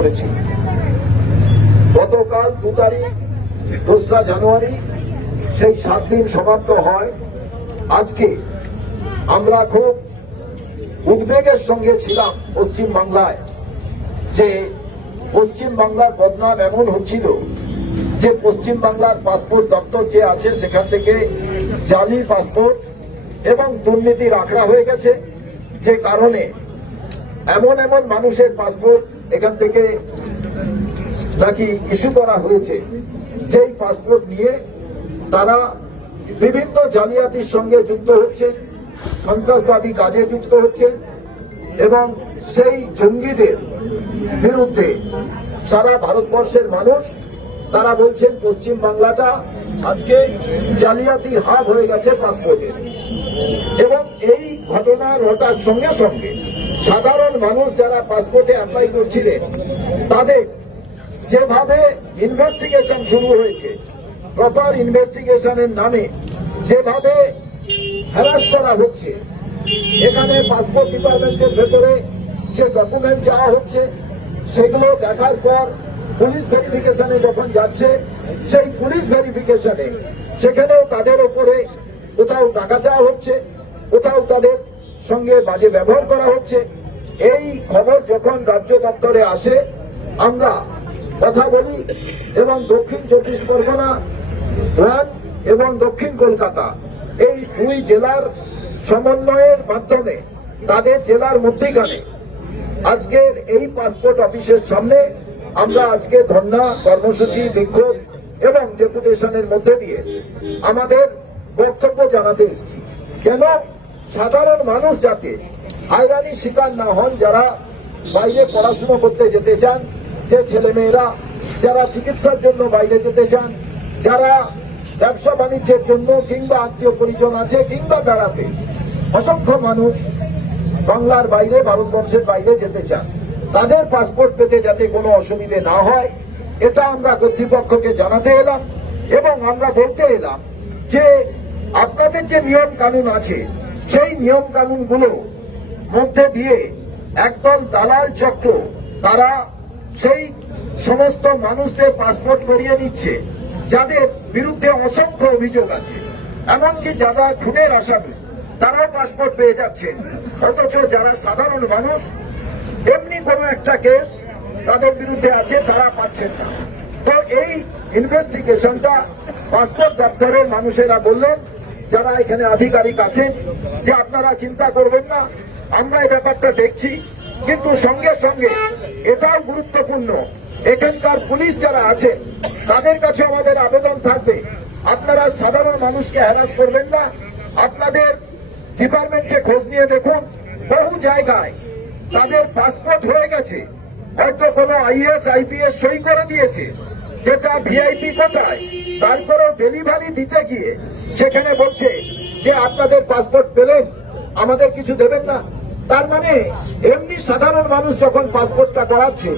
করেছি। গতকাল 2 তারিখ 2রা জানুয়ারি সেই 7 দিন সমাপ্ত হয়। আজকে আমরা খুব উদ্বেগের সঙ্গে ছিলাম পশ্চিম বাংলায়, যে পশ্চিম বাংলার বদনাম এমন হচ্ছিল যে পশ্চিম বাংলার পাসপোর্ট দপ্তর যে আছে সেখান থেকে জালি পাসপোর্ট এবং দুর্নীতির আখড়া হয়ে গেছে, যে কারণে এমন এমন মানুষের পাসপোর্ট এখান থেকে নাকি ইস্যু করা হয়েছে, যেই পাসপোর্ট নিয়ে তারা বিভিন্ন জালিয়াতির সঙ্গে যুক্ত হচ্ছেন, সন্ত্রাসবাদী কাজে যুক্ত হচ্ছেন এবং সেই জঙ্গিদের বিরুদ্ধে সারা ভারতবর্ষের মানুষ তারা বলছেন পশ্চিম বাংলাটা আজকে জালিয়াতি হাব হয়ে গেছে পাসপোর্টের। এবং এই ঘটনা ঘটার সঙ্গে সঙ্গে সাধারণ মানুষ যারা পাসপোর্টে অ্যাপ্লাই করছিলেন তাদের যেভাবে ইনভেস্টিগেশন শুরু হয়েছে, প্রপার ইনভেস্টিগেশনের নামে যেভাবে হ্যারাস করা হচ্ছে, এখানে পাসপোর্ট ডিপার্টমেন্টের ভেতরে যে ডকুমেন্ট চাওয়া হচ্ছে সেগুলো দেখার পর পুলিশ ভেরিফিকেশনে যখন যাচ্ছে, সেই পুলিশ ভেরিফিকেশনে সেখানেও তাদের ওপরে কোথাও টাকা চাওয়া হচ্ছে, কোথাও তাদের সঙ্গে বাজে ব্যবহার করা হচ্ছে। এই খবর যখন রাজ্য দপ্তরে আসে আমরা কথা বলি এবং দক্ষিণ 24 পরগনা 1 এবং দক্ষিণ কলকাতা এই 2 জেলার সমন্বয়ের মাধ্যমে তাদের জেলার মধ্যেখানে আজকের এই পাসপোর্ট অফিসের সামনে আমরা আজকে ধর্ণা কর্মসূচি, বিক্ষোভ এবং ডেপুটেশনের মধ্যে দিয়ে আমাদের বক্তব্য জানাতে এসেছি। কেন সাধারণ মানুষ যাতে হয়রানির শিকার না হন, যারা বাইরে পড়াশুনো করতে যেতে চান, যে ছেলেমেয়েরা যারা চিকিৎসার জন্য বাইরে যেতে চান, যারা ব্যবসা বাণিজ্যের জন্য কিংবা আত্মীয় পরিজন আছে কিংবা বেড়াতে, অসংখ্য মানুষ বাংলার বাইরে ভারতবর্ষের বাইরে যেতে চান, তাদের পাসপোর্ট পেতে যাতে কোনো অসুবিধে না হয় এটা আমরা কর্তৃপক্ষকে জানাতে এলাম। এবং আমরা বলতে এলাম যে আপনাদের যে নিয়ম কানুন আছে সেই নিয়ম কানুনগুলো মধ্যে দিয়ে একদল দালাল চক্র তারা সেই সমস্ত মানুষদের পাসপোর্ট করিয়ে নিচ্ছে যাদের বিরুদ্ধে অসংখ্য অভিযোগ আছে, এমনকি যারা খুনের আসামি তারাও পাসপোর্ট পেয়ে যাচ্ছেন, অথচ যারা সাধারণ মানুষ এমনি কোনো একটা কেস তাদের বিরুদ্ধে আছে তারা পাচ্ছেন না। তো এই ইনভেস্টিগেশনটা পাসপোর্ট দপ্তরের মানুষেরা বললেন, যারা এখানে আধিকারিক আছেন, যে আপনারা চিন্তা করবেন না, আমরা এই ব্যাপারটা দেখছি। কিন্তু সঙ্গে সঙ্গে এটাও গুরুত্বপূর্ণ, এখানকার পুলিশ যারা আছে তাদের কাছে আমাদের আবেদন থাকবে, আপনারা সাধারণ মানুষকে হ্যারাস করবেন না। আপনাদের ডিপার্টমেন্টে খোঁজ নিয়ে দেখুন, বহু জায়গায় তাদের পাসপোর্ট হয়ে গেছে, হয়তো কোনো আইএস আইপিএস সই করে দিয়েছে যেটা ভিআইপি কোটায়, তারপরেও ডেলিভারি দিতে গিয়ে সেখানে বলছে যে আপনাদের পাসপোর্ট পেলেন, আমাদের কিছু দেবেন না। তার মানে এমনি সাধারণ মানুষ যখন পাসপোর্টটা করাচ্ছে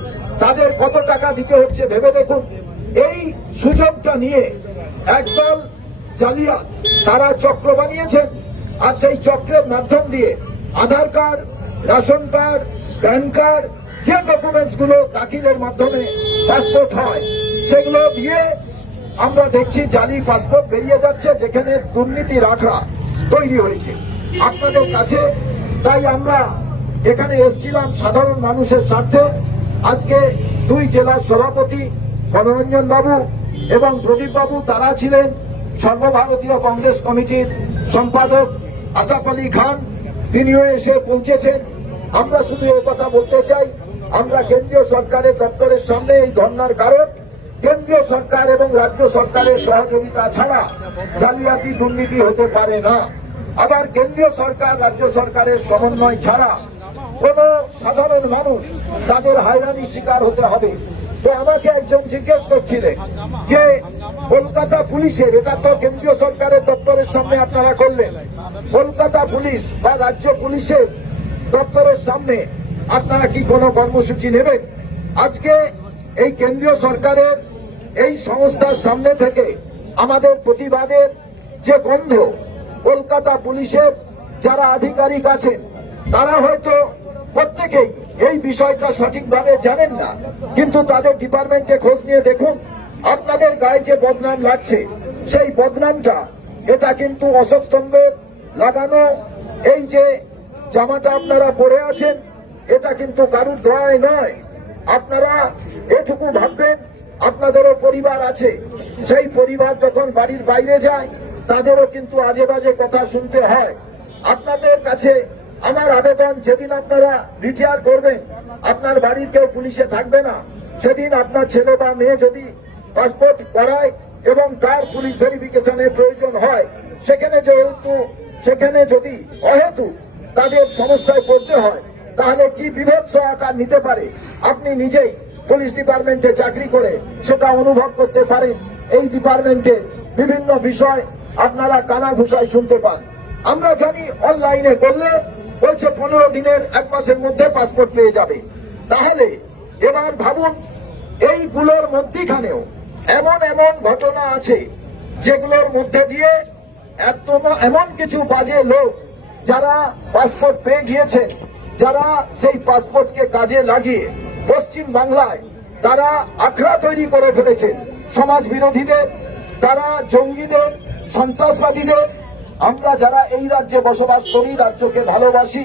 তাদের কত টাকা দিতে হচ্ছে ভেবে দেখুন। এই সুযোগটা নিয়ে একদল জালিয়াত তারা চক্র বানিয়েছেন, আর সেই চক্রের মাধ্যম দিয়ে Aadhaar card, ration card, PAN card, যে ডকুমেন্টস গুলো দাখিলের মাধ্যমে পাসপোর্ট হয় সেগুলো দিয়ে আমরা দেখছি জালি পাসপোর্ট বেরিয়ে যাচ্ছে, যেখানে দুর্নীতির আখড়া তৈরি হয়েছে আপনাদের কাছে। তাই আমরা এখানে এসেছিলাম সাধারণ মানুষের স্বার্থে। আজকে 2 জেলার সভাপতি মনোরঞ্জন বাবু এবং প্রদীপ বাবু তারা ছিলেন, সর্বভারতীয় কংগ্রেস কমিটির সম্পাদক আসাফ আলী খান তিনিও এসে পৌঁছেছেন। আমরা শুধু এই কথা বলতে চাই, আমরা কেন্দ্রীয় সরকারের দপ্তরের সামনে এই ধর্নার কারণ কেন্দ্রীয় সরকার এবং রাজ্য সরকারের সহযোগিতা ছাড়া জালিয়াতি দুর্নীতি হতে পারে না। আবার কেন্দ্রীয় সরকার রাজ্য সরকারের সমন্বয় ছাড়া কোন সাধারণ মানুষ তাদের হয়রানির শিকার হতে হবে। তো আমাকে একজন জিজ্ঞেস করছিলেন যে কলকাতা পুলিশের, এটা তো কেন্দ্রীয় সরকারের দপ্তরের সামনে আপনারা করলেন, কলকাতা পুলিশ বা রাজ্য পুলিশের দপ্তরের সামনে আপনারা কি কোনো কর্মসূচি নেবেন? আজকে এই কেন্দ্রীয় সরকারের এই সংস্থার সামনে থেকে আমাদের প্রতিবাদের যে গন্ধ, কলকাতা পুলিশের যারা আধিকারিক আছেন তারা হয়তো প্রত্যেকেই এই বিষয়টা সঠিকভাবে জানেন না, কিন্তু তাদের ডিপার্টমেন্টে খোঁজ নিয়ে দেখুন আপনাদের গায়ে যে বদনাম লাগছে সেই বদনামটা এটা কিন্তু অশোক স্তম্ভের লাগানো এই যে জামাটা আপনারা পরে আছেন এটা কিন্তু কারুর দোয়ায় নয়। আপনারা এটুকু ভাববেন আপনাদেরও পরিবার আছে, সেই পরিবার যখন বাড়ির বাইরে যায় তাদেরও কিন্তু আজে বাজে কথা শুনতে হয়। আপনাদের কাছে আমার আবেদন, যেদিন আপনারা রিটায়ার করবেন আপনার বাড়ির কেউ পুলিশে থাকবে না, সেদিন আপনার ছেলে বা মেয়ে যদি পাসপোর্ট করায় এবং তার পুলিশ ভেরিফিকেশনের প্রয়োজন হয়, সেখানে যদি অহেতু তাদের সমস্যায় পড়তে হয় তাহলে কি বিভৎস আকার নিতে পারে আপনি নিজেই পুলিশ ডিপার্টমেন্টে চাকরি করে সেটা অনুভব করতে পারেন। এই ডিপার্টমেন্টে বিভিন্ন বিষয় আপনারা কানা ঘুষায় শুনতে পান। আমরা জানি অনলাইনে করলে বলছে 15 দিনের 1 মাসের মধ্যে পাসপোর্ট পেয়ে যাবে। তাহলে এবার ভাবুন এইগুলোর মধ্যখানেও এমন এমন ঘটনা আছে যেগুলোর মধ্যে দিয়ে এমন কিছু বাজে লোক যারা পাসপোর্ট পেয়ে গিয়েছেন, যারা সেই পাসপোর্টকে কাজে লাগিয়ে পশ্চিম বাংলায় তারা আখড়া তৈরি করে ফেলেছেন সমাজ বিরোধীদের, তারা জঙ্গিদের, সন্ত্রাসবাদীদের। আমরা যারা এই রাজ্যে বসবাস করি, রাজ্যকে ভালোবাসি,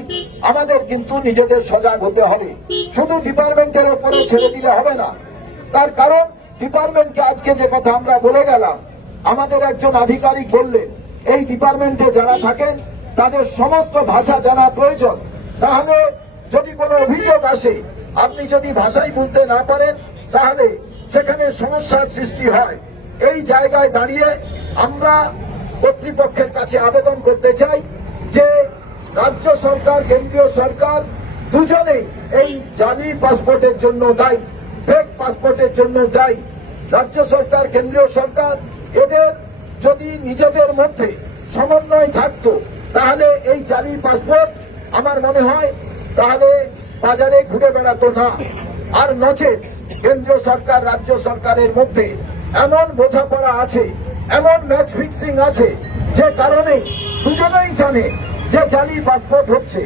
আমাদের কিন্তু নিজেদের সজাগ হতে হবে। শুধু ডিপার্টমেন্টের উপরে ছেড়ে দিলে হবে না। তার কারণ ডিপার্টমেন্টকে আজকে যে কথা আমরা বলে গেলাম, আমাদের একজন আধিকারিক বললেন এই ডিপার্টমেন্টে যারা থাকেন তাদের সমস্ত ভাষা জানা প্রয়োজন। তাহলে যদি কোনো অভিযোগ আসে, আপনি যদি ভাষাই বুঝতে না পারেন তাহলে সেখানে সমস্যার সৃষ্টি হয়। এই জায়গায় দাঁড়িয়ে আমরা কর্তৃপক্ষের কাছে আবেদন করতে চাই যে রাজ্য সরকার, কেন্দ্রীয় সরকার দুজনেই এই জালি পাসপোর্টের জন্য দায়ী, ফেক পাসপোর্টের জন্য দায়ী। রাজ্য সরকার, কেন্দ্রীয় সরকার এদের যদি নিজেদের মধ্যে সমন্বয় থাকতো তাহলে এই জালি পাসপোর্ট আমার মনে হয় তাহলে বাজারে ঘুরে বেড়াতো না। আর নচেত কেন্দ্রীয় সরকার, রাজ্য সরকারের মধ্যে এমন বোঝাপড়া আছে, এমন ম্যাচ ফিক্সিং আছে যে কারণে দুজনেই জানে যে জালি পাসপোর্ট হচ্ছে।